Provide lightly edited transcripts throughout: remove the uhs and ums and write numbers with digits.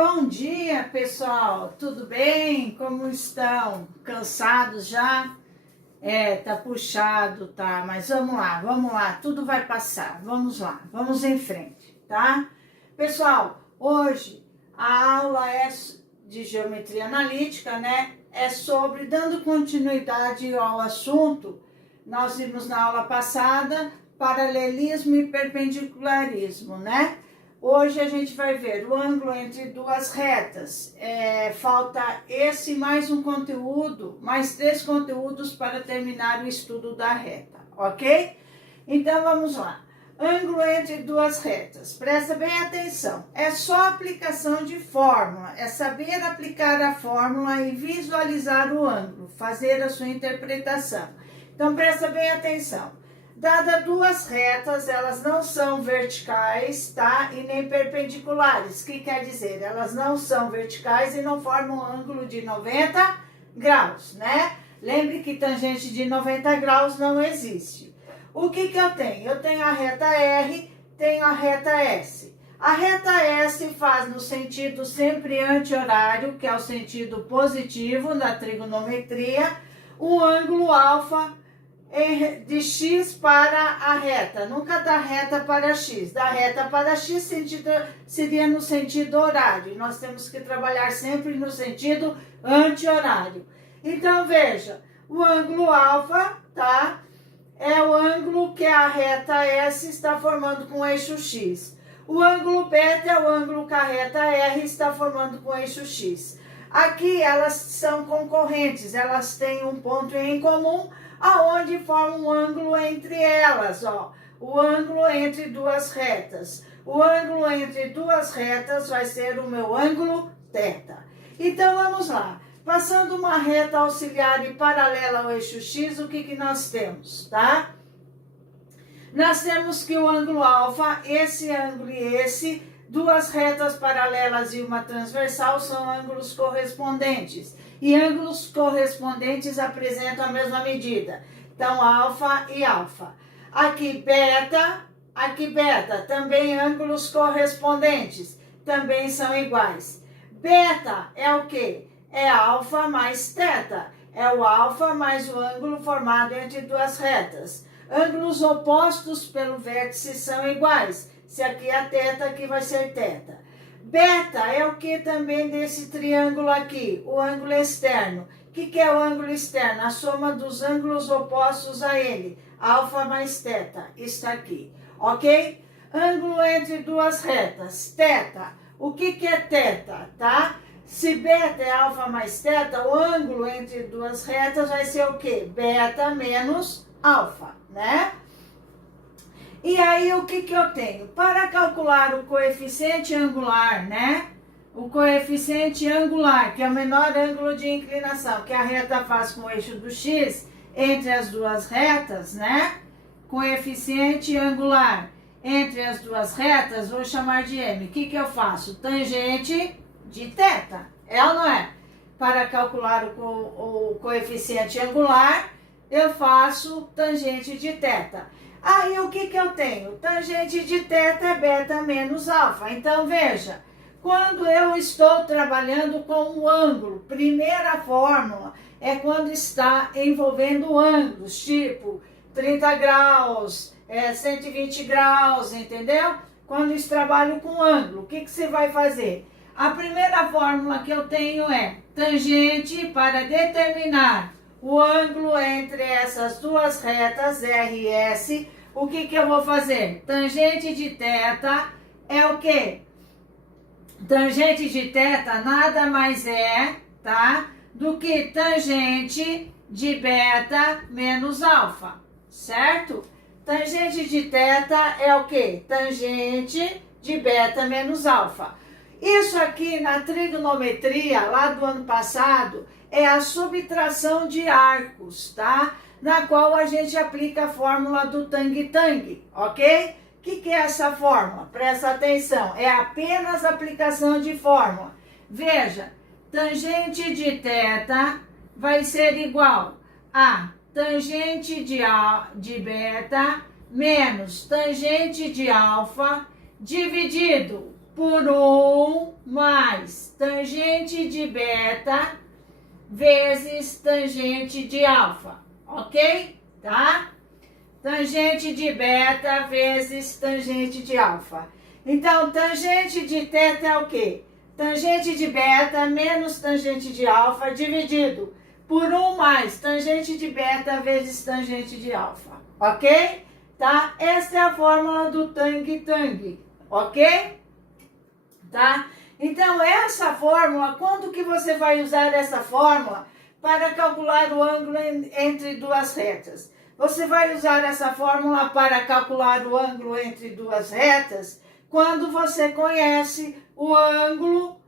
Bom dia, pessoal. Tudo bem? Como estão? Cansados já? Tá puxado, tá? Mas vamos lá. Tudo vai passar. Vamos lá, vamos em frente, tá? Pessoal, hoje a aula é de geometria analítica, né? É sobre, dando continuidade ao assunto, nós vimos na aula passada paralelismo e perpendicularismo, né? Hoje a gente vai ver o ângulo entre duas retas. Falta esse mais um conteúdo, mais 3 conteúdos para terminar o estudo da reta, ok? Então vamos lá. Ângulo entre duas retas. Presta bem atenção. É só aplicação de fórmula. É saber aplicar a fórmula e visualizar o ângulo, fazer a sua interpretação. Então presta bem atenção. Dada duas retas, elas não são verticais, tá? E nem perpendiculares. O que quer dizer? Elas não são verticais e não formam um ângulo de 90 graus, né? Lembre que tangente de 90 graus não existe. O que eu tenho? Eu tenho a reta R, tenho a reta S. A reta S faz no sentido sempre anti-horário, que é o sentido positivo da trigonometria, o ângulo alfa de x para a reta, nunca da reta para x. Da reta para x seria no sentido horário. Nós temos que trabalhar sempre no sentido anti-horário. Então, veja, o ângulo alfa, tá? É o ângulo que a reta S está formando com o eixo x. O ângulo beta é o ângulo que a reta R está formando com o eixo x. Aqui elas são concorrentes, elas têm um ponto em comum, aonde forma um ângulo entre elas, ó. O ângulo entre duas retas. O ângulo entre duas retas vai ser o meu ângulo θ. Então, vamos lá. Passando uma reta auxiliar e paralela ao eixo x, o que nós temos, tá? Nós temos que o ângulo alfa, esse ângulo e esse, duas retas paralelas e uma transversal são ângulos correspondentes. E ângulos correspondentes apresentam a mesma medida. Então, alfa e alfa. Aqui beta, também ângulos correspondentes, também são iguais. Beta é o quê? É alfa mais θ. É o alfa mais o ângulo formado entre duas retas. Ângulos opostos pelo vértice são iguais. Se aqui é θ, aqui vai ser θ. Beta é o que também desse triângulo aqui, o ângulo externo. O que é o ângulo externo? A soma dos ângulos opostos a ele, alfa mais θ, está aqui, ok? Ângulo entre duas retas, θ. O que é θ, tá? Se beta é alfa mais θ, o ângulo entre duas retas vai ser o quê? Beta menos alfa, né? E aí, o que eu tenho? Para calcular o coeficiente angular, né? O coeficiente angular, que é o menor ângulo de inclinação que a reta faz com o eixo do x entre as duas retas, né? Coeficiente angular entre as duas retas, vou chamar de m. O que eu faço? Tangente de θ, é ou não é? Para calcular o coeficiente angular, eu faço tangente de θ. Aí, o que eu tenho? Tangente de θ é beta menos alfa. Então, veja, quando eu estou trabalhando com o ângulo, primeira fórmula é quando está envolvendo ângulos, tipo 30 graus, 120 graus, entendeu? Quando eu trabalho com ângulo, o que você vai fazer? A primeira fórmula que eu tenho é tangente para determinar o ângulo entre essas duas retas, R e S. O que eu vou fazer? Tangente de θ é o quê? Tangente de θ nada mais é, tá? Do que tangente de beta menos alfa, certo? Tangente de θ é o quê? Tangente de beta menos alfa. Isso aqui na trigonometria, lá do ano passado, é a subtração de arcos, tá? Na qual a gente aplica a fórmula do tang-tang, ok? O que é essa fórmula? Presta atenção, é apenas aplicação de fórmula. Veja, tangente de θ vai ser igual a tangente de beta menos tangente de alfa dividido por 1 mais tangente de beta vezes tangente de alfa, ok? Tá? Tangente de beta vezes tangente de alfa. Então, tangente de θ é o quê? Tangente de beta menos tangente de alfa dividido por 1 mais tangente de beta vezes tangente de alfa, ok? Tá? Essa é a fórmula do tang-tang, ok? Tá? Então, essa fórmula, quando que você vai usar essa fórmula para calcular o ângulo entre duas retas? Você vai usar essa fórmula para calcular o ângulo entre duas retas quando você conhece o ângulo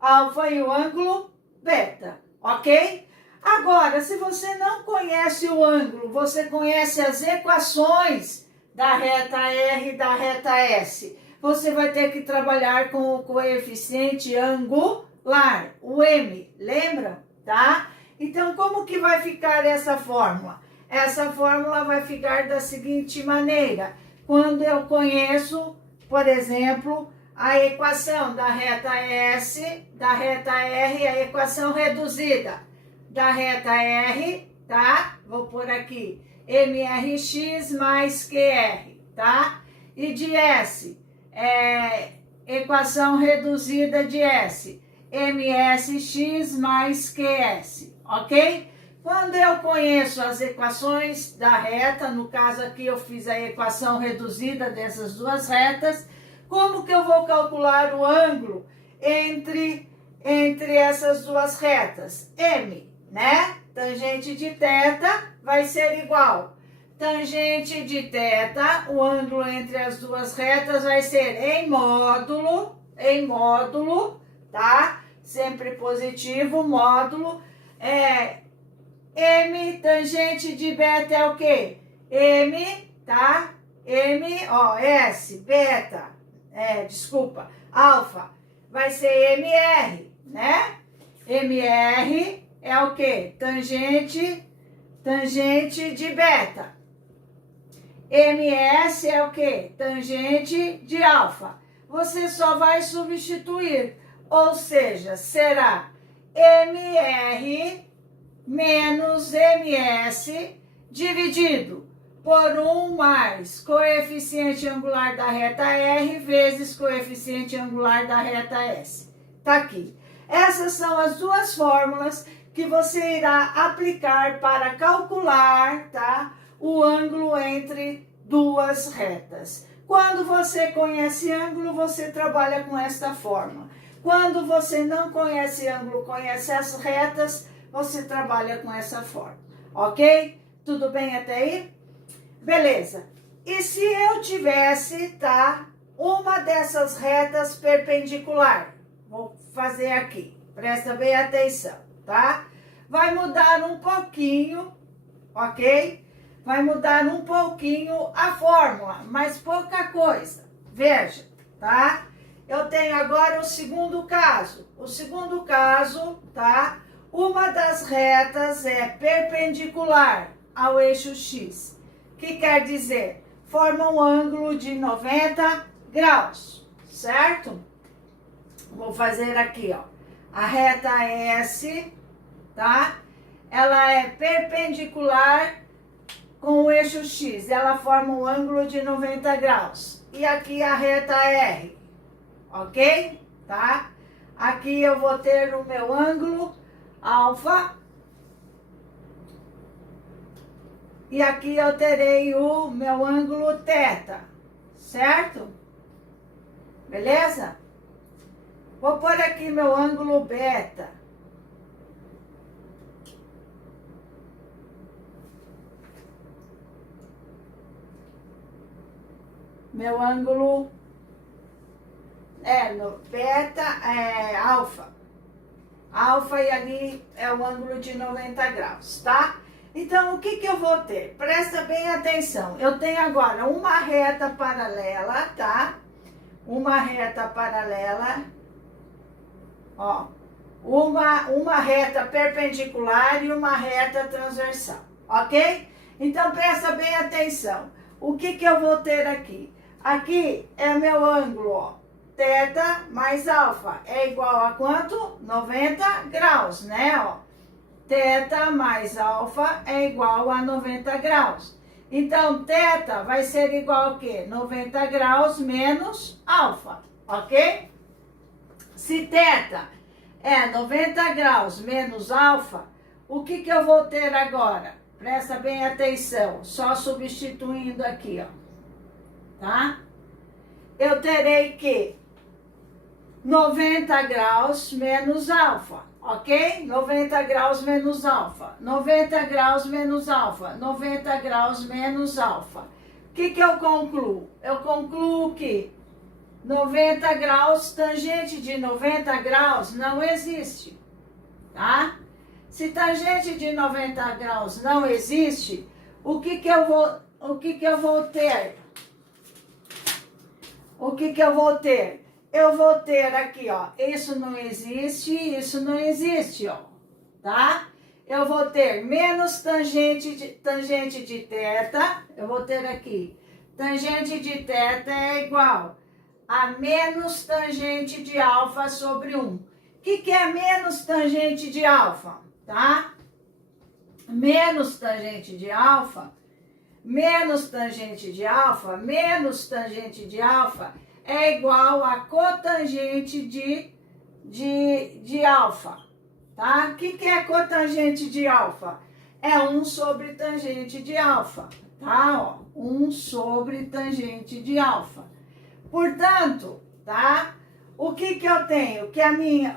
alfa e o ângulo beta, ok? Agora, se você não conhece o ângulo, você conhece as equações da reta R e da reta S, você vai ter que trabalhar com o coeficiente angular, o M, lembra? Tá? Então, como que vai ficar essa fórmula? Essa fórmula vai ficar da seguinte maneira. Quando eu conheço, por exemplo, a equação da reta S, da reta R, a equação reduzida da reta R, tá? Vou pôr aqui, MRX mais QR, tá? E de S, equação reduzida de S, MSX mais QS, ok? Quando eu conheço as equações da reta, no caso aqui eu fiz a equação reduzida dessas duas retas, como que eu vou calcular o ângulo entre essas duas retas? M, né? Tangente de θ vai ser igual. Tangente de θ, o ângulo entre as duas retas vai ser em módulo, tá? Sempre positivo, módulo, M tangente de beta é o quê? M, tá? M, ó, S, beta, alfa, vai ser MR, né? MR é o quê? Tangente de beta. MS é o quê? Tangente de alfa. Você só vai substituir, ou seja, será MR menos MS dividido por 1 mais coeficiente angular da reta R vezes coeficiente angular da reta S. Tá aqui. Essas são as duas fórmulas que você irá aplicar para calcular, tá, o ângulo entre duas retas. Quando você conhece ângulo, você trabalha com esta fórmula. Quando você não conhece ângulo, conhece as retas, você trabalha com essa forma, ok? Tudo bem até aí? Beleza. E se eu tivesse, tá, uma dessas retas perpendicular? Vou fazer aqui, presta bem atenção, tá? Vai mudar um pouquinho, ok? Vai mudar um pouquinho a fórmula, mas pouca coisa. Veja, tá? Eu tenho agora o segundo caso. O segundo caso, tá? Uma das retas é perpendicular ao eixo X, que quer dizer, forma um ângulo de 90 graus, certo? Vou fazer aqui, ó, a reta S, tá? Ela é perpendicular com o eixo X, ela forma um ângulo de 90 graus. E aqui a reta R, ok? Tá? Aqui eu vou ter o meu ângulo alfa, e aqui eu terei o meu ângulo θ, certo? Beleza? Vou pôr aqui meu ângulo beta. Meu ângulo no beta alfa. Alfa e ali é o ângulo de 90 graus, tá? Então, o que eu vou ter? Presta bem atenção. Eu tenho agora uma reta paralela, tá? Uma reta paralela, ó. Uma reta perpendicular e uma reta transversal, ok? Então, presta bem atenção. O que eu vou ter aqui? Aqui é meu ângulo, ó. θ mais alfa é igual a quanto? 90 graus, né? Ó, θ mais alfa é igual a 90 graus. Então, θ vai ser igual a quê? 90 graus menos alfa, ok? Se θ é 90 graus menos alfa, o que eu vou ter agora? Presta bem atenção, só substituindo aqui, ó, tá? Eu terei que 90 graus menos alfa, ok? 90 graus menos alfa, 90 graus menos alfa, 90 graus menos alfa. O que eu concluo? Eu concluo que 90 graus, tangente de 90 graus não existe, tá? Se tangente de 90 graus não existe, o que eu vou ter? O que eu vou ter? Eu vou ter aqui, ó, isso não existe, ó, tá? Eu vou ter menos tangente de θ, eu vou ter aqui, tangente de θ é igual a menos tangente de alfa sobre 1. O que é menos tangente de alfa, tá? Menos tangente de alfa é igual a cotangente de alfa, tá? O que é cotangente de alfa? É 1 sobre tangente de alfa, tá? Ó, 1 sobre tangente de alfa. Portanto, tá? O que eu tenho? Que a minha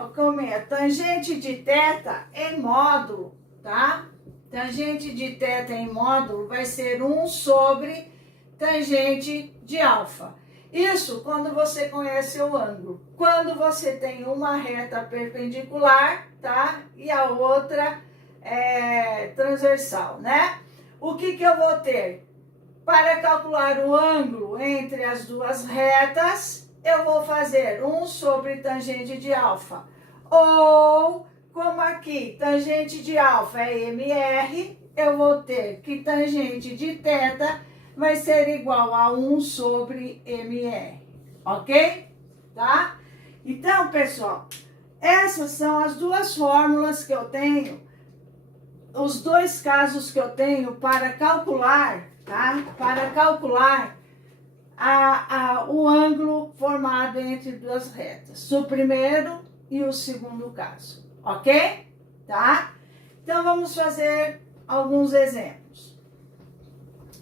tangente de θ em módulo, tá? Tangente de θ em módulo vai ser 1 sobre tangente de alfa. Isso quando você conhece o ângulo. Quando você tem uma reta perpendicular, tá? E a outra transversal, né? O que eu vou ter? Para calcular o ângulo entre as duas retas, eu vou fazer 1 sobre tangente de alfa. Ou, como aqui, tangente de alfa é MR, eu vou ter que tangente de θ vai ser igual a 1 sobre MR, ok? Tá? Então, pessoal, essas são as duas fórmulas que eu tenho, os dois casos que eu tenho para calcular, tá? Para calcular o ângulo formado entre duas retas, o primeiro e o segundo caso, ok? Tá? Então, vamos fazer alguns exemplos.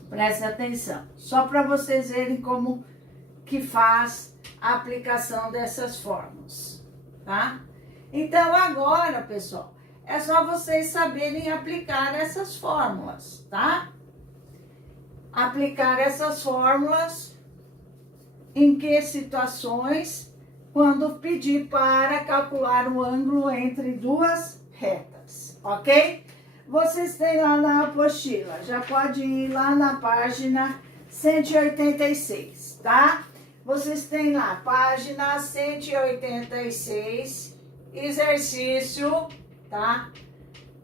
Prestem atenção, só para vocês verem como que faz a aplicação dessas fórmulas, tá? Então, agora, pessoal, é só vocês saberem aplicar essas fórmulas, tá? Aplicar essas fórmulas em que situações? Quando pedir para calcular o ângulo entre duas retas, ok? Vocês têm lá na apostila, já pode ir lá na página 186, tá? Vocês têm lá, página 186, exercício, tá?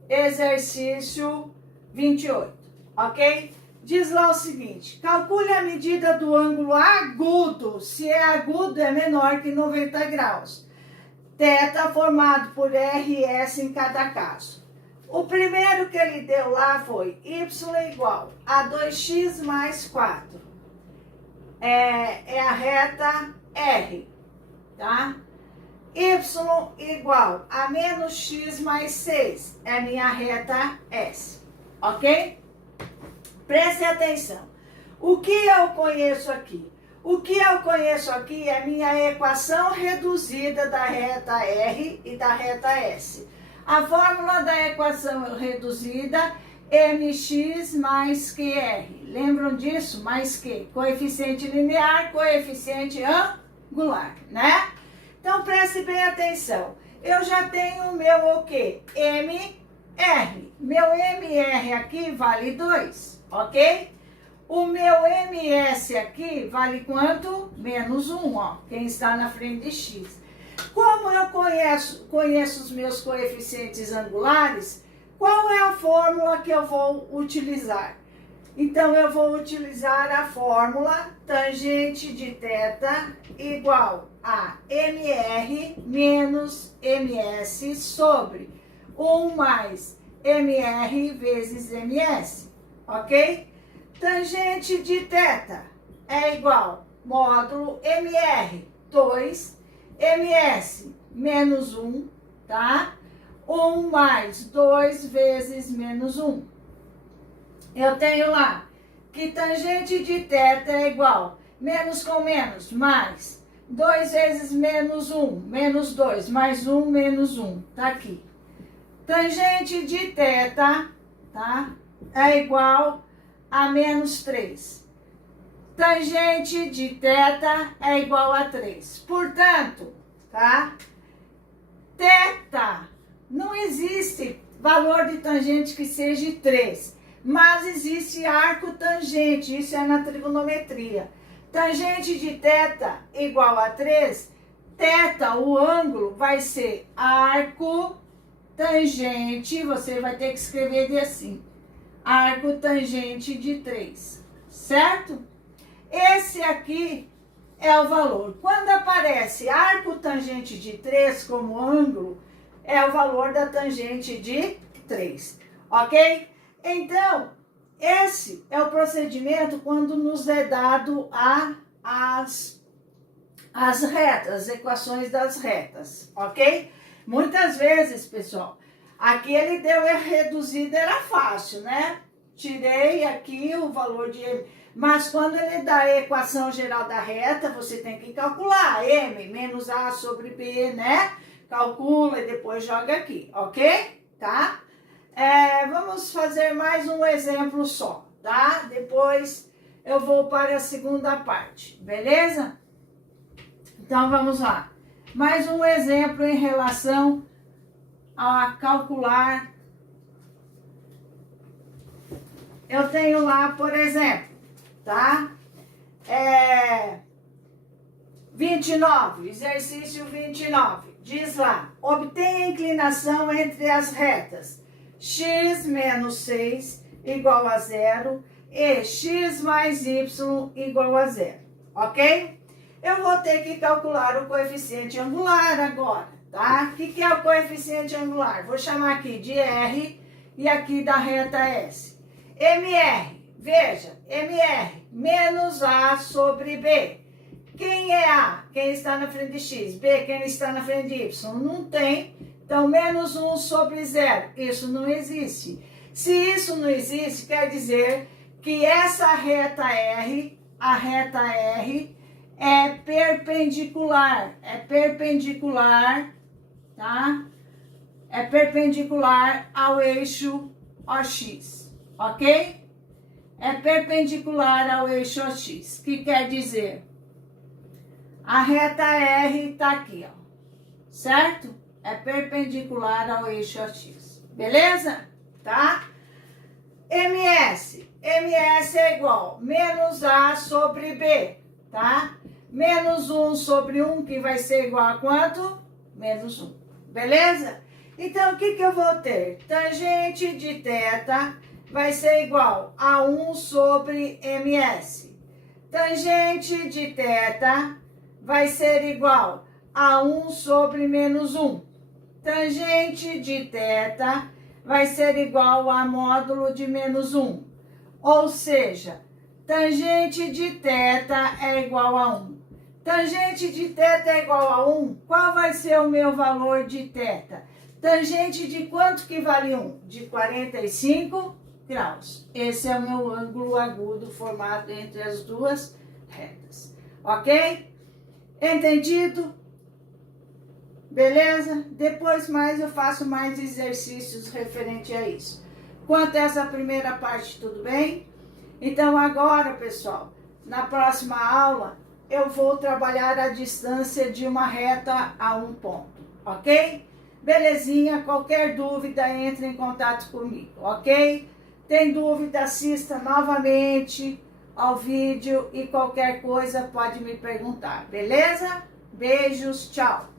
Exercício 28, ok? Diz lá o seguinte, calcule a medida do ângulo agudo, se é agudo é menor que 90 graus. Θ formado por RS em cada caso. O primeiro que ele deu lá foi y igual a 2x mais 4. É a reta R, tá? Y igual a menos x mais 6. É a minha reta S, ok? Preste atenção. O que eu conheço aqui? O que eu conheço aqui é a minha equação reduzida da reta R e da reta S. A fórmula da equação reduzida, mx mais qr. Lembram disso? Mais que coeficiente linear, coeficiente angular, né? Então, preste bem atenção. Eu já tenho o meu o quê? MR. Meu MR aqui vale 2, ok? O meu MS aqui vale quanto? Menos 1, ó. Quem está na frente de x. Como eu conheço os meus coeficientes angulares, qual é a fórmula que eu vou utilizar? Então, eu vou utilizar a fórmula tangente de θ igual a MR menos MS sobre 1 mais MR vezes MS, ok? Tangente de θ é igual módulo MR, 2, MS menos 1, tá? 1 mais 2 vezes menos 1. Eu tenho lá que tangente de θ é igual menos com menos, mais 2 vezes menos 1, menos 2, mais 1, menos 1, tá aqui. Tangente de θ, tá? É igual a menos 3. Tangente de θ é igual a 3. Portanto, tá? Θ, não existe valor de tangente que seja 3, mas existe arco tangente, isso é na trigonometria. Tangente de θ igual a 3, θ, o ângulo, vai ser arco tangente, você vai ter que escrever assim, arco tangente de 3, certo? Esse aqui é o valor. Quando aparece arco tangente de 3 como ângulo, é o valor da tangente de 3, ok? Então, esse é o procedimento quando nos é dado as retas, as equações das retas, ok? Muitas vezes, pessoal, aqui ele deu reduzido, era fácil, né? Tirei aqui o valor de M, mas quando ele dá a equação geral da reta, você tem que calcular M menos A sobre B, né? Calcula e depois joga aqui, ok? Tá? Vamos fazer mais um exemplo só, tá? Depois eu vou para a segunda parte, beleza? Então vamos lá. Mais um exemplo em relação a calcular. Eu tenho lá, por exemplo, tá? 29, exercício 29. Diz lá, obtenha a inclinação entre as retas x menos 6 igual a 0 e x mais y igual a 0, ok? Eu vou ter que calcular o coeficiente angular agora, tá? O que é o coeficiente angular? Vou chamar aqui de R e aqui da reta S. MR, veja, MR menos A sobre B. Quem é A? Quem está na frente de X. B, quem está na frente de Y. Não tem. Então, menos 1 sobre 0. Isso não existe. Se isso não existe, quer dizer que essa reta R, a reta R, é perpendicular. É perpendicular, tá? É perpendicular ao eixo OX. Ok? É perpendicular ao eixo OX. Que quer dizer? A reta R está aqui, ó, certo? É perpendicular ao eixo OX, beleza? Tá? MS é igual menos A sobre B, tá? Menos 1 sobre 1, que vai ser igual a quanto? Menos 1, beleza? Então, o que eu vou ter? Tangente de θ vai ser igual a 1 sobre MS. Tangente de θ vai ser igual a 1 sobre menos 1. Tangente de θ vai ser igual a módulo de menos 1. Ou seja, tangente de θ é igual a 1. Tangente de θ é igual a 1. Qual vai ser o meu valor de θ? Tangente de quanto que vale 1? De 45 graus. Esse é o meu ângulo agudo formado entre as duas retas. Ok? Entendido? Beleza? Depois mais eu faço mais exercícios referente a isso. Quanto a essa primeira parte, tudo bem? Então agora, pessoal, na próxima aula, eu vou trabalhar a distância de uma reta a um ponto, ok? Belezinha? Qualquer dúvida, entre em contato comigo, ok? Tem dúvida, assista novamente ao vídeo e qualquer coisa pode me perguntar, beleza? Beijos, tchau!